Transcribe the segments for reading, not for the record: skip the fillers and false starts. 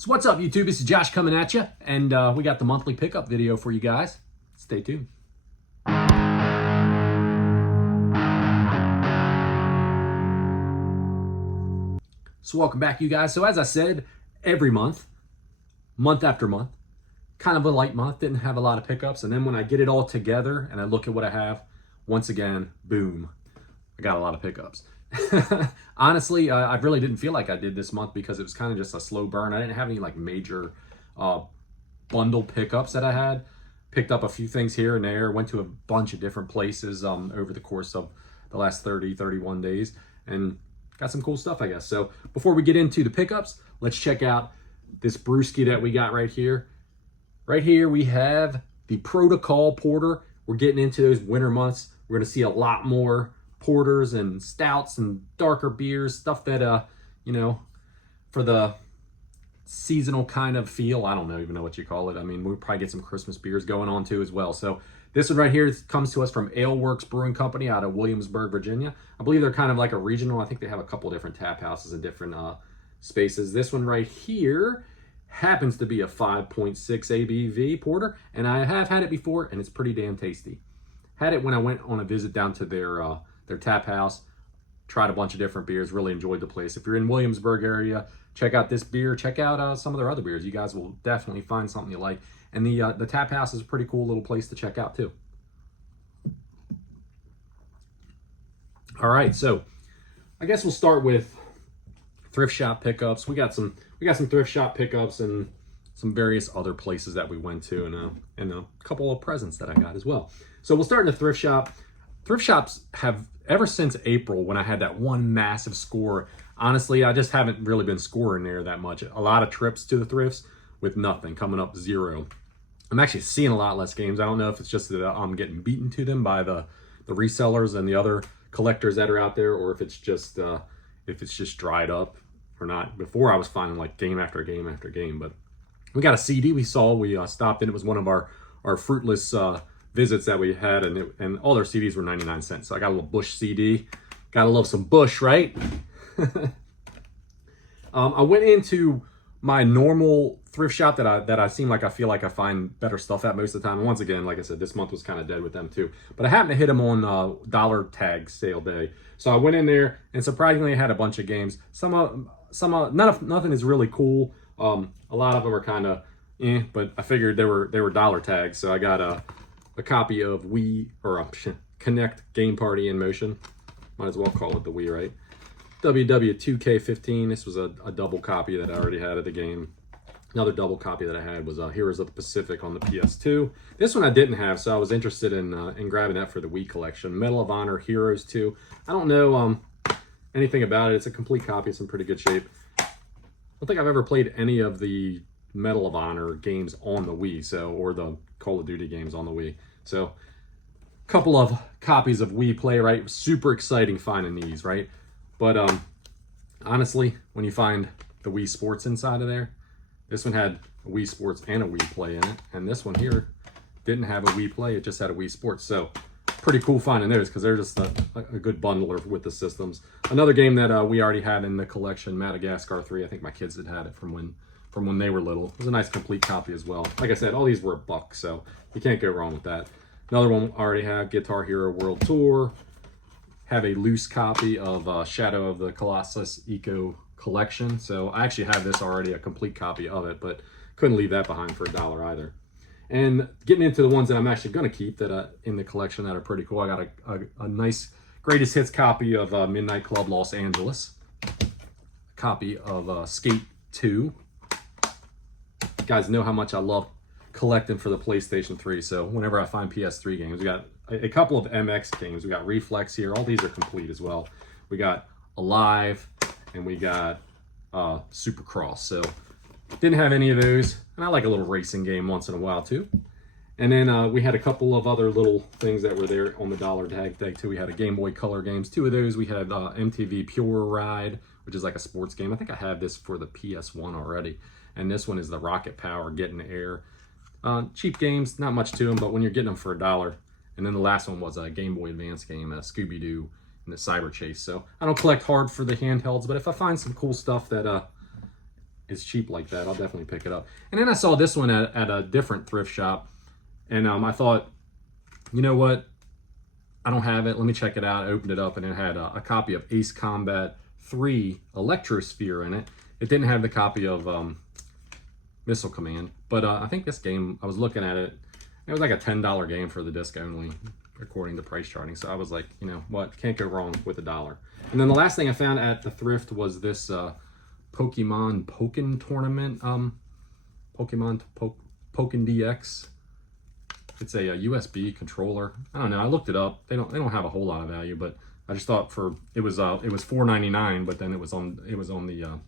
So what's up, YouTube? This is Josh coming at you, and we got the monthly pickup video for you guys. Stay tuned. So welcome back, you guys. So as I said, every month after month, kind of a light month, didn't have a lot of pickups. And then when I get it all together and I look at what I have, once again, boom, I got a lot of pickups. Honestly, I really didn't feel like I did this month because it was kind of just a slow burn. I didn't have any like major bundle pickups that I had. Picked up a few things here and there, went to a bunch of different places over the course of the last 31 days, and got some cool stuff, I guess. So before we get into the pickups, let's check out this brewski that we got right here. Right here we have the Protocol Porter. We're getting into those winter months. We're gonna see a lot more porters and stouts and darker beers, stuff that you know, for the seasonal kind of feel. I don't even know what you call it. I mean, we'll probably get some Christmas beers going on too as well. So this one right here comes to us from Alewerks Brewing Company out of Williamsburg, Virginia. I believe they're kind of like a regional. I think they have a couple different tap houses in different spaces. This one right here happens to be a 5.6 ABV porter, and I have had it before, and it's pretty damn tasty. Had it when I went on a visit down to their tap house. Tried a bunch of different beers, really enjoyed the place. If you're in Williamsburg area, check out this beer, check out some of their other beers. You guys will definitely find something you like. And the tap house is a pretty cool little place to check out too. All right, so I guess we'll start with thrift shop pickups. We got some thrift shop pickups and some various other places that we went to, and a couple of presents that I got as well. So we'll start in the thrift shop. Thrift shops have, ever since April when I had that one massive score, honestly, I just haven't really been scoring there that much. A lot of trips to the thrifts with nothing, coming up 0. I'm actually seeing a lot less games. I don't know if it's just that I'm getting beaten to them by the resellers and the other collectors that are out there, or if it's just dried up or not. Before I was finding like game after game after game, but we got a CD we stopped in. It was one of our fruitless visits that we had, and all their CDs were 99 cents. So I got a little Bush CD. Gotta love some Bush, right? I went into my normal thrift shop that I feel like I find better stuff at most of the time. And once again, like I said, this month was kind of dead with them too. But I happened to hit them on dollar tag sale day. So I went in there, and surprisingly I had a bunch of games. Nothing is really cool. A lot of them are kind of but I figured they were dollar tags. So I got a copy of Connect Game Party in Motion. Might as well call it the Wii, right? WW2K15. This was a double copy that I already had of the game. Another double copy that I had was Heroes of the Pacific on the PS2. This one I didn't have, so I was interested in grabbing that for the Wii collection. Medal of Honor Heroes 2. I don't know anything about it. It's a complete copy. It's in pretty good shape. I don't think I've ever played any of the Medal of Honor games on the Wii, or the Call of Duty games on the Wii. So a couple of copies of Wii Play, right? Super exciting finding these, right? But honestly, when you find the Wii Sports inside of there, this one had a Wii Sports and a Wii Play in it, and this one here didn't have a Wii Play, it just had a Wii Sports. So pretty cool finding those, because they're just a good bundler with the systems. Another game that we already had in the collection, Madagascar 3. I think my kids had it from when they were little. It was a nice complete copy as well. Like I said, all these were $1, so you can't go wrong with that. Another one I already have, Guitar Hero World Tour. Have a loose copy of Shadow of the Colossus Eco Collection. So I actually have this already, a complete copy of it, but couldn't leave that behind for $1 either. And getting into the ones that I'm actually going to keep that in the collection that are pretty cool. I got a nice greatest hits copy of Midnight Club Los Angeles. A copy of Skate 2. You guys know how much I love collecting for the PlayStation 3. So whenever I find PS3 games, we got a couple of MX games. We got Reflex here. All these are complete as well. We got Alive, and we got Supercross. So didn't have any of those. And I like a little racing game once in a while too. And then we had a couple of other little things that were there on the dollar tag too. We had a Game Boy Color games. 2 of those. We had MTV Pure Ride, which is like a sports game. I think I have this for the PS1 already. And this one is the Rocket Power Get in the Air. Cheap games, not much to them, but when you're getting them for $1. And then the last one was a Game Boy Advance game, Scooby-Doo and the Cyber Chase. So I don't collect hard for the handhelds, but if I find some cool stuff that is cheap like that, I'll definitely pick it up. And then I saw this one at a different thrift shop, and I thought, you know what? I don't have it. Let me check it out. I opened it up, and it had a copy of Ace Combat 3 Electrosphere in it. It didn't have the copy of Missile Command, but I think this game, I was looking at it, it was like a $10 game for the disc only, according to price charting. So I was like, you know what, can't go wrong with $1. And then the last thing I found at the thrift was this Pokemon Pokken Tournament, Pokken DX. It's a USB controller. I don't know. I looked it up. They don't have a whole lot of value, but I just thought it was $4.99, but then it was on the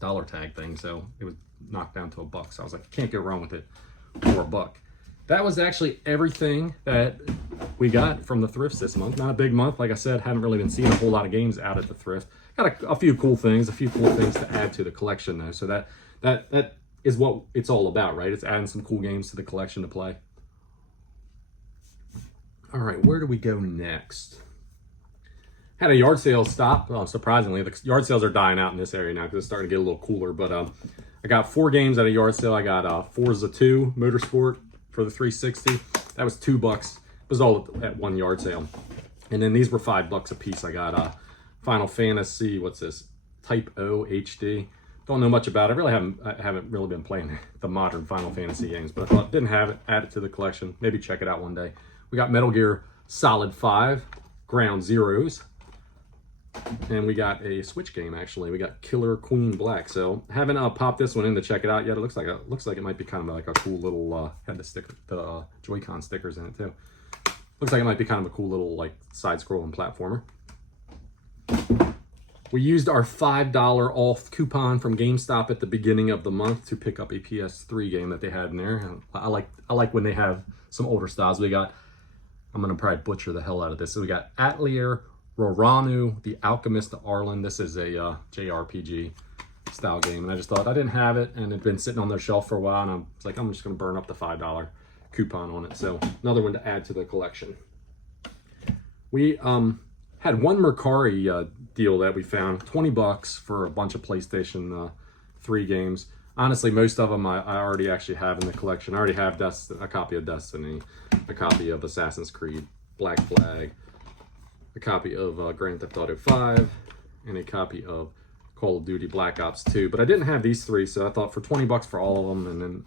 dollar tag thing, so it was knocked down to $1. So I was like, can't go wrong with it for $1. That was actually everything that we got from the thrifts this month. Not a big month, like I said. Haven't really been seeing a whole lot of games out at the thrift. Got a few cool things to add to the collection though. So that is what it's all about, right? It's adding some cool games to the collection to play. All right, where do we go next? Had a yard sale stop. Surprisingly, the yard sales are dying out in this area now because it's starting to get a little cooler. But I got 4 games at a yard sale. I got Forza 2 Motorsport for the 360. That was $2. It was all at one yard sale. And then these were $5 a piece. I got Final Fantasy, what's this? Type O HD. Don't know much about it. I haven't really been playing the modern Final Fantasy games, but I thought didn't have it, add it to the collection. Maybe check it out one day. We got Metal Gear Solid 5, Ground Zeroes. And we got a Switch game, actually. We got Killer Queen Black. So haven't popped this one in to check it out yet. It looks like it might be kind of like a cool little had the Joy-Con stickers in it too. Looks like it might be kind of a cool little like side-scrolling platformer. We used our $5 off coupon from GameStop at the beginning of the month to pick up a PS3 game that they had in there. I like when they have some older styles. We got, I'm gonna probably butcher the hell out of this. So we got Atelier Roranu, The Alchemist of Arlen. This is a JRPG style game, and I just thought I didn't have it, and it'd been sitting on their shelf for a while, and I was like, I'm just gonna burn up the $5 coupon on it. So another one to add to the collection. We had one Mercari deal that we found, $20 for a bunch of PlayStation 3 games. Honestly, most of them I already actually have in the collection. I already have a copy of Destiny, a copy of Assassin's Creed, Black Flag, a copy of Grand Theft Auto 5, and a copy of Call of Duty Black Ops 2. But I didn't have these 3, so I thought for $20 for all of them, and then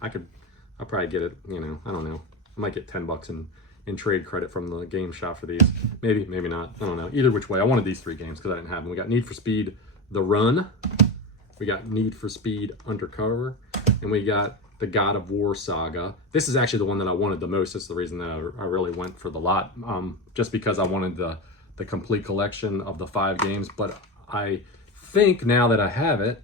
I'll probably get it, you know, I don't know. I might get $10 in trade credit from the game shop for these. Maybe not. I don't know. Either which way, I wanted these 3 games because I didn't have them. We got Need for Speed The Run. We got Need for Speed Undercover. And we got the God of War Saga. This is actually the one that I wanted the most. That's the reason that I really went for the lot. Just because I wanted the complete collection of the 5 games. But I think now that I have it,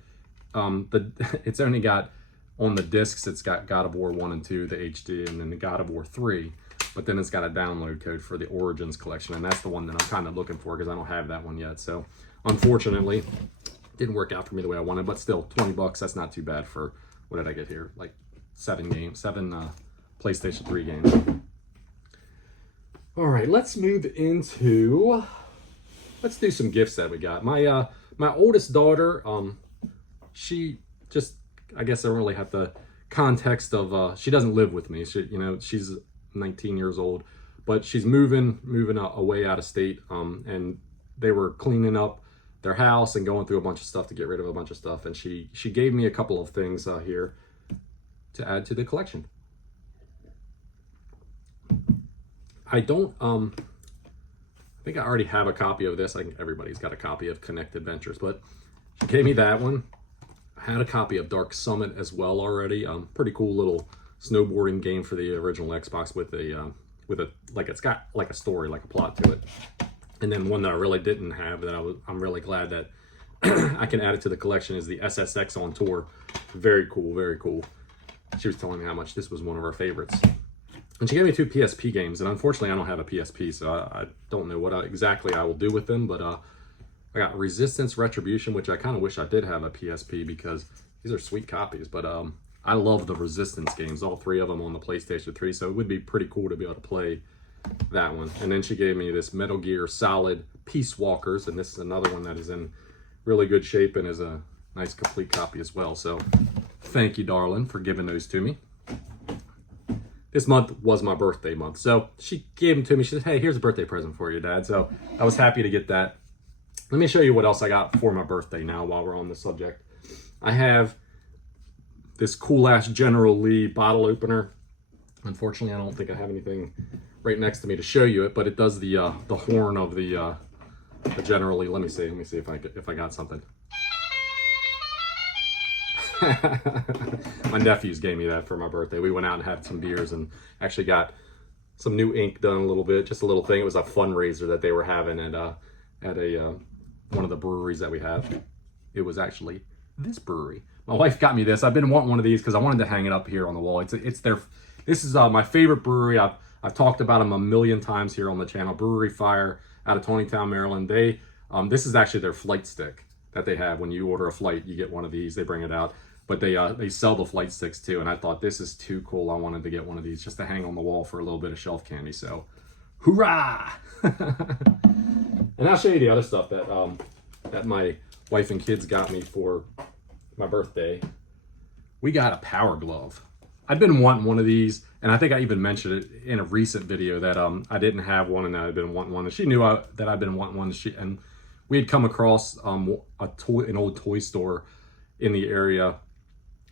it's only got, on the discs, it's got God of War 1 and 2, the HD, and then the God of War 3. But then it's got a download code for the Origins collection, and that's the one that I'm kind of looking for because I don't have that one yet. So unfortunately, didn't work out for me the way I wanted, but still $20, that's not too bad for, what did I get here? Like 7 PlayStation 3 games. All right, let's do some gifts that we got. My oldest daughter, she just, I guess I don't really have the context of, she doesn't live with me. She's 19 years old, but she's moving away out of state, and they were cleaning up their house and going through a bunch of stuff to get rid of a bunch of stuff, and she gave me a couple of things here to add to the collection. I think I already have a copy of this. I think everybody's got a copy of Connect Adventures, but she gave me that one. I had a copy of Dark Summit as well already. Pretty cool little snowboarding game for the original Xbox with a like, it's got like a story, like a plot to it. And then one that I really didn't have that I'm really glad that I can add it to the collection is the SSX on Tour. Very cool, very cool. She was telling me how much this was one of her favorites. And she gave me 2 PSP games, and unfortunately I don't have a PSP, so I don't know what exactly I will do with them, but I got Resistance Retribution, which I kind of wish I did have a PSP because these are sweet copies, but I love the Resistance games, all 3 of them on the PlayStation 3, so it would be pretty cool to be able to play that one. And then she gave me this Metal Gear Solid Peace Walkers, and this is another one that is in really good shape and is a nice complete copy as well. So thank you, darling, for giving those to me. This month was my birthday month, so she gave them to me. She said, hey, here's a birthday present for you, Dad. So I was happy to get that. Let me show you what else I got for my birthday now while we're on the subject. I have this cool-ass General Lee bottle opener. Unfortunately, I don't think I have anything right next to me to show you it, but it does the horn of the General Lee. Let me see if I got something. My nephews gave me that for my birthday. We went out and had some beers and actually got some new ink done a little bit, just a little thing. It was a fundraiser that they were having at one of the breweries that we have. It was actually this brewery. My wife got me this. I've been wanting one of these because I wanted to hang it up here on the wall. This is my favorite brewery. I've talked about them a million times here on the channel. Brewery Fire out of Tonytown, Maryland. This is actually their flight stick that they have. When you order a flight, you get one of these. They bring it out. But they sell the flight sticks too, and I thought this is too cool. I wanted to get one of these just to hang on the wall for a little bit of shelf candy. So, hoorah! And I'll show you the other stuff that my wife and kids got me for my birthday. We got a Power Glove. I've been wanting one of these, and I think I even mentioned it in a recent video that I didn't have one, and I've been wanting one. And she knew that I've been wanting one. And we had come across an old toy store in the area.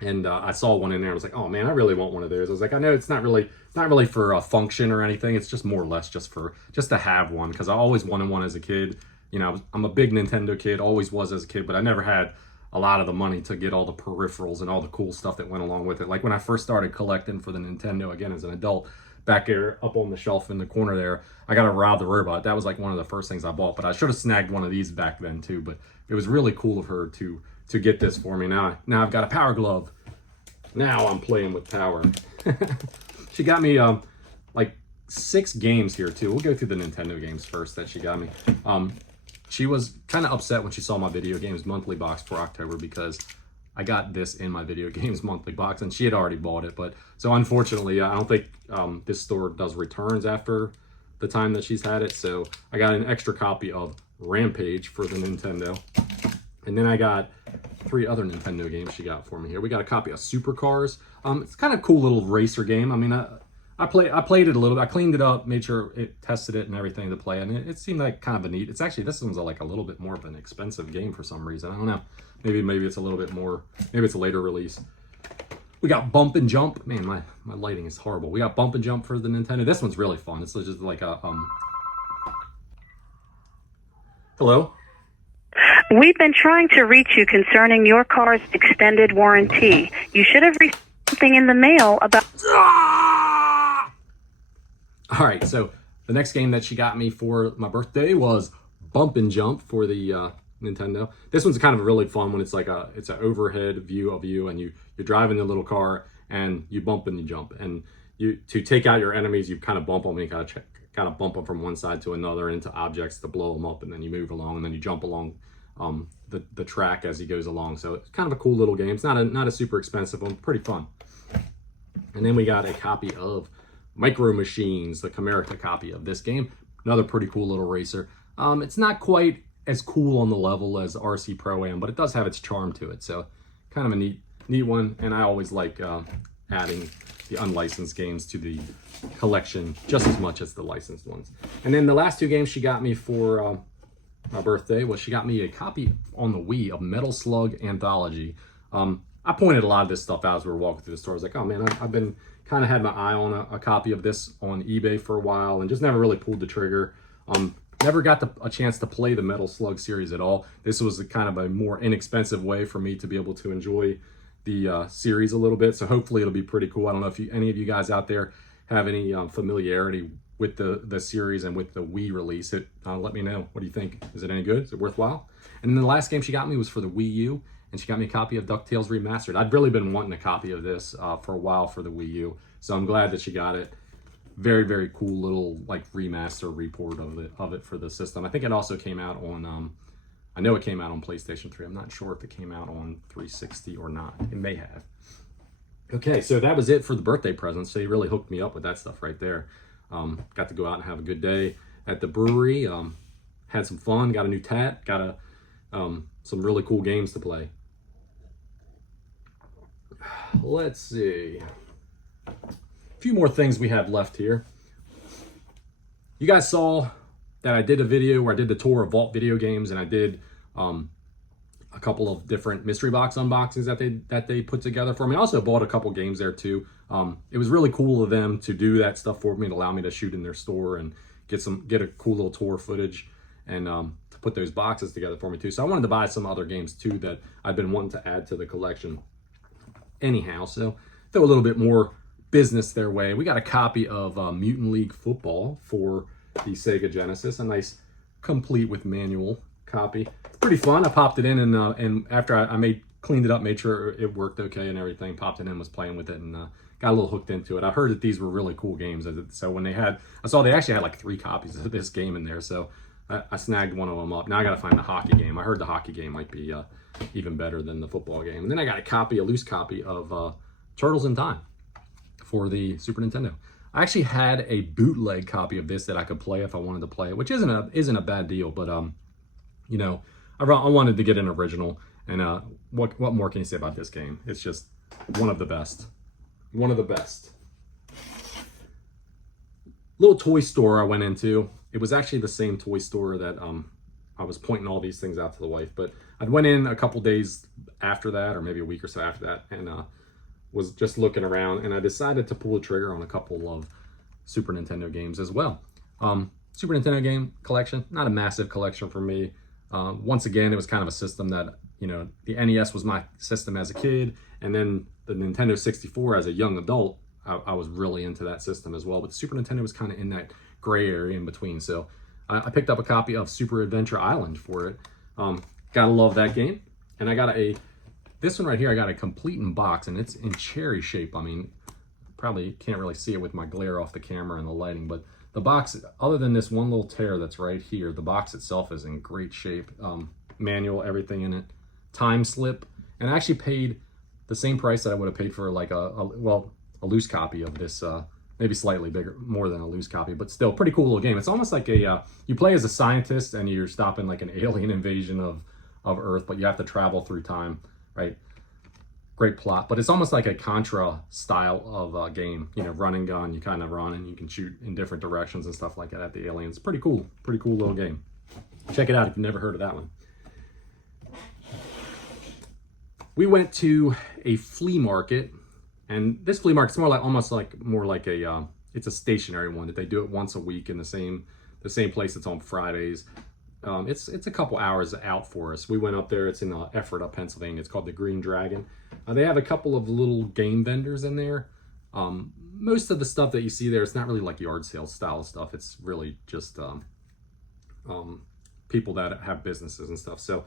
And I saw one in there. I was like, "Oh man, I really want one of those." I was like, "I know it's not really for a function or anything. It's just more or less just to have one because I always wanted one as a kid. You know, I'm a big Nintendo kid, always was as a kid, but I never had a lot of the money to get all the peripherals and all the cool stuff that went along with it. Like when I first started collecting for the Nintendo again as an adult, back there up on the shelf in the corner there, I got a Rob the Robot. That was like one of the first things I bought. But I should have snagged one of these back then too. But it was really cool of her to get this for me. Now I've got a Power Glove. Now I'm playing with power. She got me like 6 games here too. We'll go through the Nintendo games first that she got me. She was kind of upset when she saw my video games monthly box for October because I got this in my video games monthly box and she had already bought it. But so unfortunately, I don't think this store does returns after the time that she's had it. So I got an extra copy of Rampage for the Nintendo. And then I got 3 other Nintendo games she got for me here. We got a copy of Supercars. It's kind of a cool little racer game. I mean, I played it a little bit. I cleaned it up, made sure it tested it and everything to play. And it seemed like kind of a neat. It's actually, this one's like a little bit more of an expensive game for some reason. I don't know. Maybe it's a little bit more. Maybe it's a later release. We got Bump and Jump. Man, my lighting is horrible. We got Bump and Jump for the Nintendo. This one's really fun. It's just like a Hello. We've been trying to reach you concerning your car's extended warranty. You should have received something in the mail about... All right, so the next game that she got me for my birthday was Bump and Jump for the Nintendo. This one's kind of a really fun one. It's like it's an overhead view of you, and you're driving the little car, and you bump and you jump. And to take out your enemies, you kind of bump them, and you kind of bump them from one side to another into objects to blow them up, and then you move along, and then you jump along the track as he goes along. So it's kind of a cool little game. It's not a super expensive one, pretty fun. And then we got a copy of Micro Machines, the Comerica copy of this game. Another pretty cool little racer. It's not quite as cool on the level as RC Pro-Am, but it does have its charm to it. So kind of a neat one. And I always like adding the unlicensed games to the collection just as much as the licensed ones. And then the last 2 games she got me for my birthday was she got me a copy on the Wii of Metal Slug Anthology. I pointed a lot of this stuff out as we were walking through the store. I was like, oh man, I've been kind of had my eye on a copy of this on eBay for a while and just never really pulled the trigger. Never got a chance to play the Metal Slug series at all. This was kind of a more inexpensive way for me to be able to enjoy the series a little bit. So hopefully it'll be pretty cool. I don't know if any of you guys out there have any familiarity with the series and with the Wii release. Let me know. What do you think? Is it any good? Is it worthwhile? And then the last game she got me was for the Wii U, and she got me a copy of DuckTales Remastered. I'd really been wanting a copy of this for a while for the Wii U, so I'm glad that she got it. Very, very cool little like remaster report of it for the system. I think it also came out on, I know it came out on PlayStation 3. I'm not sure if it came out on 360 or not. It may have. Okay, so that was it for the birthday presents. So you really hooked me up with that stuff right there. Got to go out and have a good day at the brewery. Had some fun, got a new tat, got some really cool games to play. let's see. A few more things we have left here. You guys saw that I did a video where I did the tour of Vault Video Games, and I did a couple of different mystery box unboxings that they put together for me. I also bought a couple games there too. It was really cool of them to do that stuff for me, to allow me to shoot in their store and get a cool little tour footage, and to put those boxes together for me too. So I wanted to buy some other games too that I've been wanting to add to the collection anyhow. So throw a little bit more business their way. We got a copy of Mutant League Football for the Sega Genesis, a nice complete with manual copy. Pretty fun. I popped it in, and after I cleaned it up, made sure it worked okay and everything, popped it in, was playing with it, and got a little hooked into it. I heard that these were really cool games, so when I saw they actually had like 3 copies of this game in there, so I snagged one of them up. Now I got to find the hockey game. I heard the hockey game might be even better than the football game. And then I got a loose copy of Turtles in Time for the Super Nintendo. I actually had a bootleg copy of this that I could play if I wanted to play it, which isn't a bad deal, but you know, I wanted to get an original, and what more can you say about this game? It's just one of the best. One of the best. Little toy store I went into. It was actually the same toy store that I was pointing all these things out to the wife, but I went in a couple days after that, or maybe a week or so after that, and was just looking around, and I decided to pull the trigger on a couple of Super Nintendo games as well. Super Nintendo game collection, not a massive collection for me. Once again, it was kind of a system that, you know, the NES was my system as a kid, and then the Nintendo 64 as a young adult, I was really into that system as well. But the Super Nintendo was kind of in that gray area in between. So I picked up a copy of Super Adventure Island for it. Gotta love that game. And I got this one right here, I got a complete in box, and it's in cherry shape. I mean, probably can't really see it with my glare off the camera and the lighting, but the box, other than this one little tear that's right here, the box itself is in great shape. Manual, everything in it. Time slip. And I actually paid the same price that I would have paid for like a loose copy of this, maybe slightly bigger, more than a loose copy, but still pretty cool little game. It's almost like you play as a scientist and you're stopping like an alien invasion of Earth, but you have to travel through time, right? Great plot, but it's almost like a Contra style of game. You know, run and gun, you kind of run and you can shoot in different directions and stuff like that at the aliens. Pretty cool little game. Check it out if you've never heard of that one. We went to a flea market, and this flea market's almost like a it's a stationary one that they do it once a week in the same place. It's on Fridays. It's a couple hours out for us. We went up there. It's in Ephrata, Pennsylvania. It's called the Green Dragon. They have a couple of little game vendors in there. Most of the stuff that you see there, it's not really like yard sale style stuff. It's really just people that have businesses and stuff. So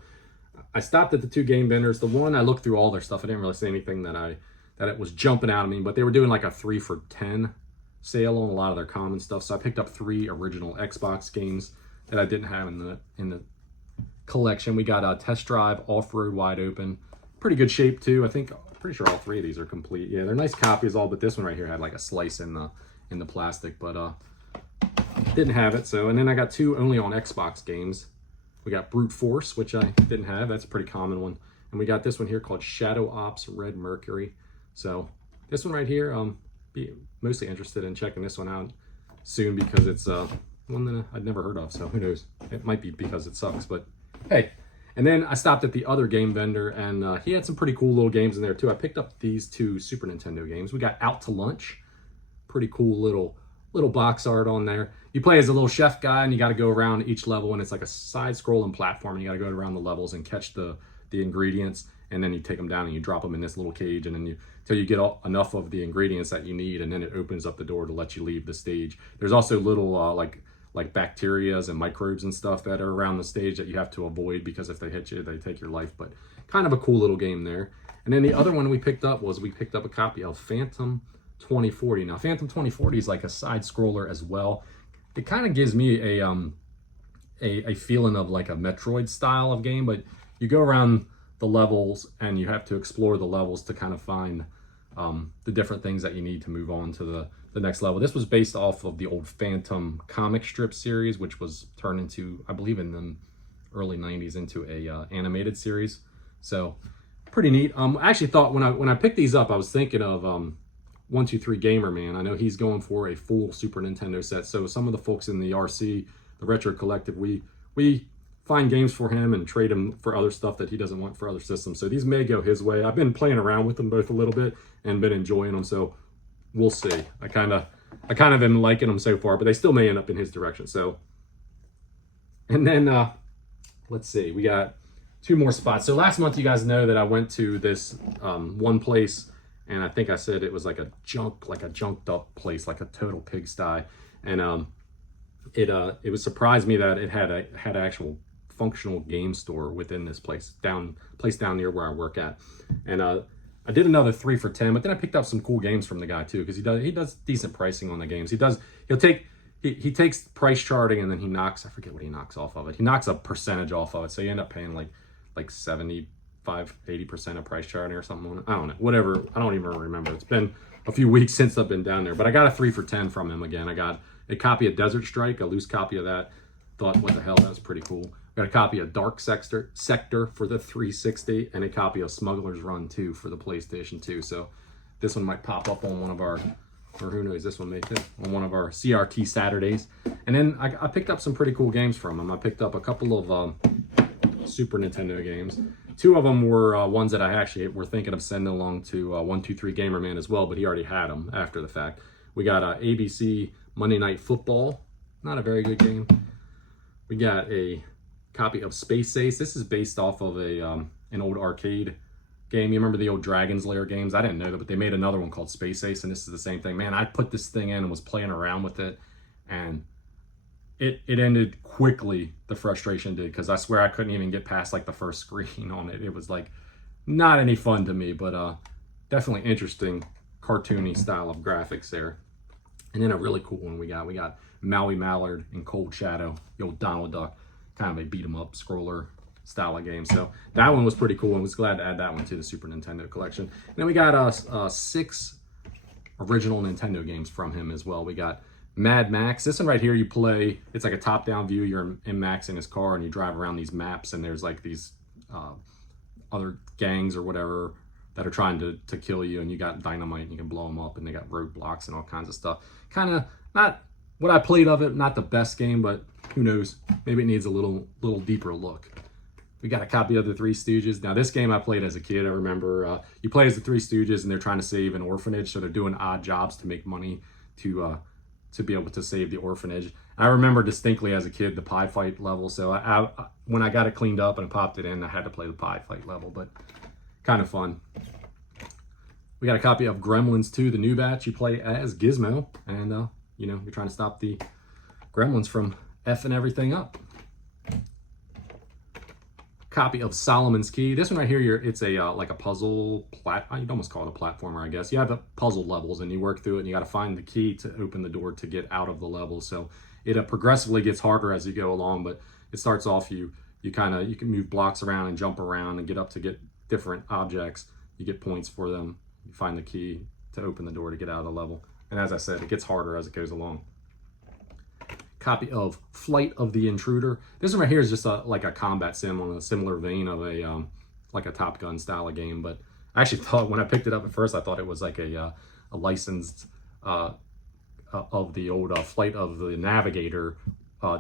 I stopped at the 2 game vendors. The one, I looked through all their stuff. I didn't really see anything that it was jumping out at me, but they were doing like a 3 for $10 sale on a lot of their common stuff. So I picked up 3 original Xbox games that I didn't have in the collection. We got a Test Drive Off-Road Wide Open. Pretty good shape too. Pretty sure all 3 of these are complete. Yeah, they're nice copies all, but this one right here had like a slice in the plastic, but didn't have it. So, and then I got 2 only on Xbox games. We got Brute Force, which I didn't have. That's a pretty common one. And we got this one here called Shadow Ops Red Mercury. So this one right here, be mostly interested in checking this one out soon, because it's one that I'd never heard of. So who knows? It might be because it sucks, but hey. And then I stopped at the other game vendor, and he had some pretty cool little games in there too. I picked up these 2 Super Nintendo games. We got Out to Lunch. Pretty cool little box art on there. You play as a little chef guy, and you got to go around each level, and it's like a side-scrolling platform, and you got to go around the levels and catch the ingredients, and then you take them down and you drop them in this little cage, and then till you get enough of the ingredients that you need, and then it opens up the door to let you leave the stage. There's also little like bacterias and microbes and stuff that are around the stage that you have to avoid, because if they hit you, they take your life. But kind of a cool little game there. And then the other one we picked up a copy of Phantom 2040. Now Phantom 2040 is like a side scroller as well. It kind of gives me a feeling of like a Metroid style of game, but you go around the levels and you have to explore the levels to kind of find the different things that you need to move on to the next level. This was based off of the old Phantom comic strip series, which was turned into, I believe in the early 90s, into a animated series. So pretty neat. I actually thought when I picked these up, I was thinking of 123 Gamer Man. I know he's going for a full Super Nintendo set. So some of the folks in the RC, the Retro Collective, we find games for him and trade him for other stuff that he doesn't want for other systems. So these may go his way. I've been playing around with them both a little bit and been enjoying them. So we'll see. I kind of am liking them so far, but they still may end up in his direction. So, and then let's see, we got 2 more spots. So last month, you guys know that I went to this one place, and I think I said it was like a junked up place, like a total pigsty. And it was surprised me that it had an actual functional game store within this place down near where I work at. And I did another 3 for $10, but then I picked up some cool games from the guy too, because he does decent pricing on the games. He takes price charting, and then he knocks, I forget what he knocks off of it. He knocks a percentage off of it, so you end up paying like 75-80% of price charting or something on it. I don't know, whatever. I don't even remember. It's been a few weeks since I've been down there, but I got a 3 for $10 from him again. I got a copy of Desert Strike, a loose copy of that. Thought, what the hell, that was pretty cool. Got a copy of Dark Sector for the 360, and a copy of Smuggler's Run 2 for the PlayStation 2. So this one might pop up on one of our, or who knows, this one may too, on one of our CRT Saturdays. And then I picked up some pretty cool games from him. I picked up a couple of Super Nintendo games. 2 of them were ones that I actually were thinking of sending along to 123 Gamer Man as well, but he already had them after the fact. We got ABC Monday Night Football, not a very good game. We got a copy of Space Ace. This is based off of an old arcade game. You remember the old Dragon's Lair games? I didn't know that, but they made another one called Space Ace, and this is the same thing. Man, I put this thing in and was playing around with it, and it ended quickly, the frustration did, because I swear I couldn't even get past like the first screen on it. It was like not any fun to me, but definitely interesting cartoony style of graphics there. And then a really cool one we got Maui Mallard and Cold Shadow, the old Donald Duck, kind of a beat 'em up scroller style of game. So that one was pretty cool, and was glad to add that one to the Super Nintendo collection. And then we got 6 original Nintendo games from him as well. We got Mad Max. This one right here, you play, it's like a top-down view. You're in Max in his car, and you drive around these maps, and there's like these other gangs or whatever that are trying to kill you, and you got dynamite, and you can blow them up, and they got roadblocks and all kinds of stuff. Kind of not what I played of it, not the best game, but who knows? Maybe it needs a little deeper look. We got a copy of the Three Stooges. Now, this game I played as a kid. I remember you play as the Three Stooges, and they're trying to save an orphanage, so they're doing odd jobs to make money to be able to save the orphanage. I remember distinctly as a kid the pie fight level, so when I got it cleaned up and popped it in, I had to play the pie fight level, but kind of fun. We got a copy of Gremlins 2, the new batch. You play as Gizmo, and you're trying to stop the Gremlins from effing everything up. Copy of Solomon's Key. This one right here, it's a like a puzzle you'd almost call it a platformer, I guess. You have the puzzle levels, and you work through it, and you got to find the key to open the door to get out of the level. So it progressively gets harder as you go along, but it starts off you can move blocks around and jump around and get different objects. You get points for them. You find the key to open the door to get out of the level. And as I said, it gets harder as it goes along. Copy of Flight of the Intruder. This one right here is just like a combat sim on a similar vein of like a Top Gun style of game. But I actually thought, when I picked it up at first, I thought it was like a licensed of the old Flight of the Navigator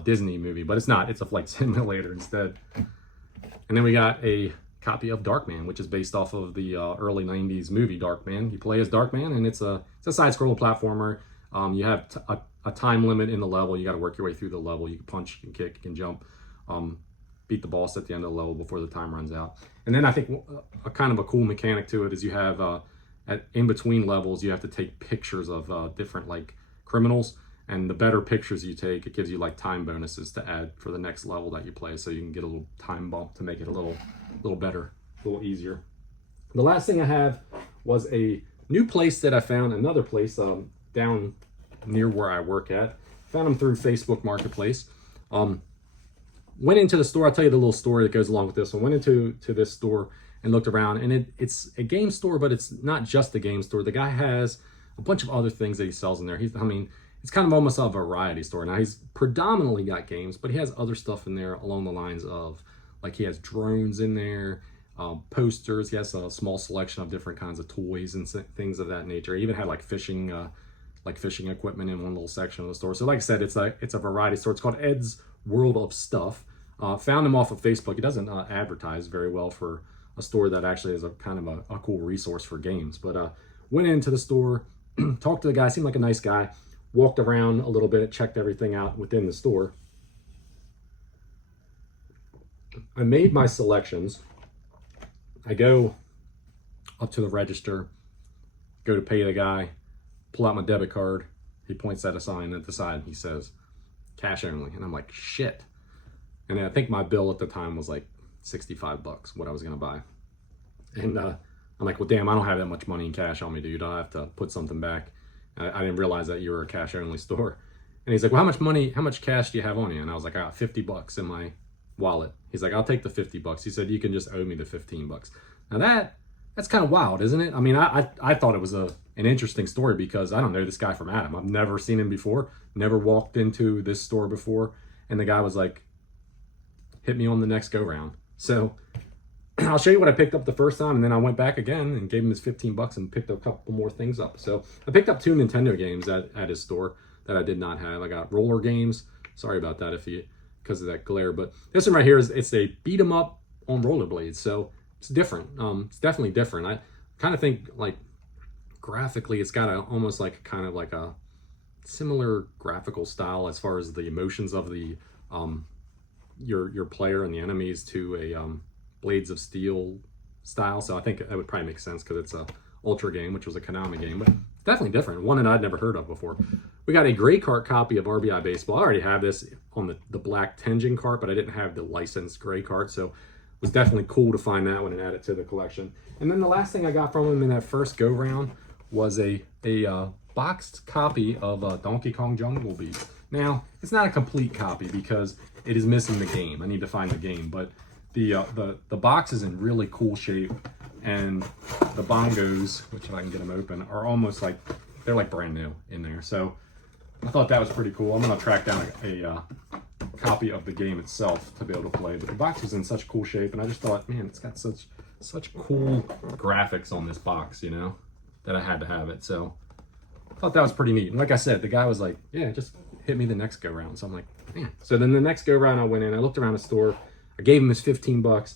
Disney movie, but it's not. It's a flight simulator instead. And then we got a copy of Darkman, which is based off of the early 90s movie Darkman. You play as Darkman, and it's a side-scrolling platformer. You have a time limit in the level. You got to work your way through the level. You can punch, you can kick, you can jump, beat the boss at the end of the level before the time runs out. And then I think a kind of a cool mechanic to it is you have in between levels, you have to take pictures of different like criminals, and the better pictures you take, it gives you like time bonuses to add for the next level that you play, so you can get a little time bump to make it a little better, a little easier. The last thing I have was a new place that I found, another place down near where I work at. Found them through Facebook Marketplace. Went into the store. I'll tell you the little story that goes along with this one. Went into this store and looked around, and it's a game store, but it's not just a game store. The guy has a bunch of other things that he sells in there. It's kind of almost a variety store. Now, he's predominantly got games, but he has other stuff in there along the lines of, like, he has drones in there. posters. He has a small selection of different kinds of toys and things of that nature. He even had like fishing equipment in one little section of the store. So like I said, it's a variety store. It's called Ed's World of Stuff. Found him off of Facebook. He doesn't advertise very well for a store that actually is a kind of a cool resource for games. But went into the store, talked to the guy, seemed like a nice guy, walked around a little bit, checked everything out within the store. I made my selections. I go up to the register, go to pay the guy, pull out my debit card. He points at a sign at the side. He says, cash only. And I'm like, shit. And I think my bill at the time was like $65, what I was going to buy. And I'm like, well, damn, I don't have that much money in cash on me, dude. I'll have to put something back. I didn't realize that you were a cash only store. And he's like, well, how much cash do you have on you? And I was like, I got $50 in my wallet. He's like, I'll take the $50. He said, you can just owe me the $15. Now that's kind of wild, isn't it? I mean, I thought it was an interesting story because I don't know this guy from Adam. I've never seen him before, never walked into this store before. And the guy was like, hit me on the next go round. So I'll show you what I picked up the first time, and then I went back again and gave him his $15 and picked up a couple more things up. So I picked up 2 Nintendo games at his store that I did not have. I got roller games. Sorry about that because of that glare, but this one right here it's a beat 'em up on rollerblades. So it's different. It's definitely different. I kind of think like graphically, it's got almost like kind of like a similar graphical style as far as the emotions of the your player and the enemies to a Blades of Steel style. So I think that would probably make sense because it's a Ultra game, which was a Konami game, but it's definitely different. One that I'd never heard of before. We got a gray cart copy of RBI Baseball. I already have this on the black Tenjin cart, but I didn't have the licensed gray cart, so it was definitely cool to find that one and add it to the collection. And then the last thing I got from him in that first go round was a boxed copy of Donkey Kong Jungle Beat. Now, it's not a complete copy because it is missing the game. I need to find the game, but the box is in really cool shape, and the bongos, which if I can get them open, are almost like they're like brand new in there. So I thought that was pretty cool. I'm gonna track down a copy of the game itself to be able to play. But the box was in such cool shape, and I just thought, man, it's got such cool graphics on this box, you know, that I had to have it. So I thought that was pretty neat. And like I said, the guy was like, yeah, just hit me the next go round. So I'm like, man. So then the next go round I went in, I looked around the store, I gave him his $15.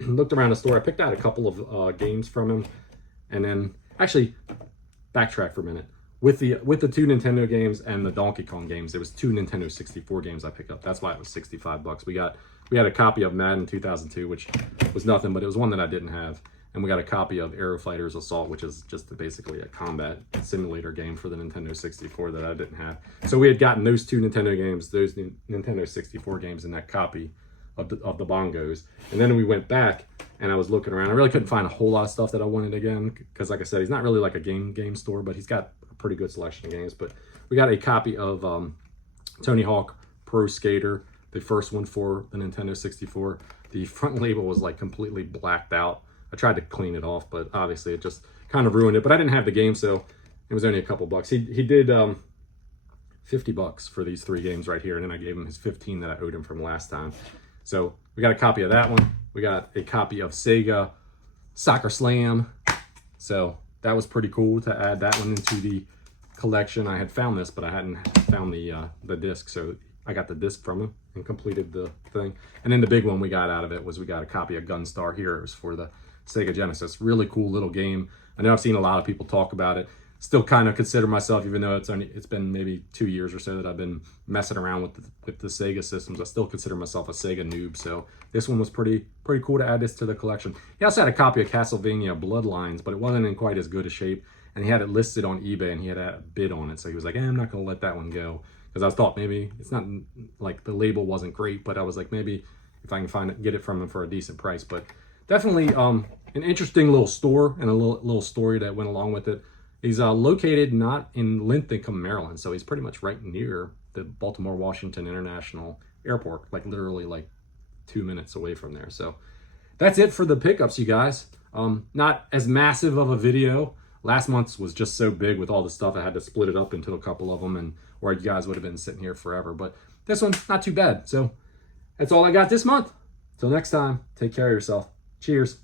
Looked around the store, I picked out a couple of games from him, and then actually backtrack for a minute. With the 2 Nintendo games and the Donkey Kong games, there was 2 Nintendo 64 games I picked up. That's why it was $65. We had a copy of Madden 2002, which was nothing, but it was one that I didn't have. And we got a copy of Aero Fighters Assault, which is just basically a combat simulator game for the Nintendo 64 that I didn't have. So we had gotten those 2 Nintendo games, those Nintendo 64 games in that copy of the bongos. And then we went back and I was looking around. I really couldn't find a whole lot of stuff that I wanted again, because like I said, he's not really like a game store, but he's got a pretty good selection of games. But we got a copy of Tony Hawk Pro Skater, the first one for the Nintendo 64. The front label was like completely blacked out. I tried to clean it off, but obviously it just kind of ruined it. But I didn't have the game, so it was only a couple bucks. He did $50 for these 3 games right here, and then I gave him his 15 that I owed him from last time. So we got a copy of that one. We got a copy of Sega Soccer Slam. So that was pretty cool to add that one into the collection. I had found this, but I hadn't found the disc, so I got the disc from him and completed the thing. And then the big one we got out of it was we got a copy of Gunstar Heroes for the Sega Genesis. Really cool little game. I know I've seen a lot of people talk about it. Still kind of consider myself, even though it's been maybe 2 years or so that I've been messing around with the Sega systems, I still consider myself a Sega noob. So this one was pretty cool to add this to the collection. He also had a copy of Castlevania Bloodlines, but it wasn't in quite as good a shape. And he had it listed on eBay, and he had a bid on it. So he was like, I'm not going to let that one go. Because I thought maybe it's not like the label wasn't great, but I was like, maybe if I can get it from him for a decent price. But definitely an interesting little store and a little story that went along with it. He's located not in Linthicum, Maryland, so he's pretty much right near the Baltimore-Washington International Airport, like literally like 2 minutes away from there. So that's it for the pickups, you guys. Not as massive of a video. Last month's was just so big with all the stuff, I had to split it up into a couple of them, and or you guys would have been sitting here forever. But this one's not too bad. So that's all I got this month. Till next time, take care of yourself. Cheers.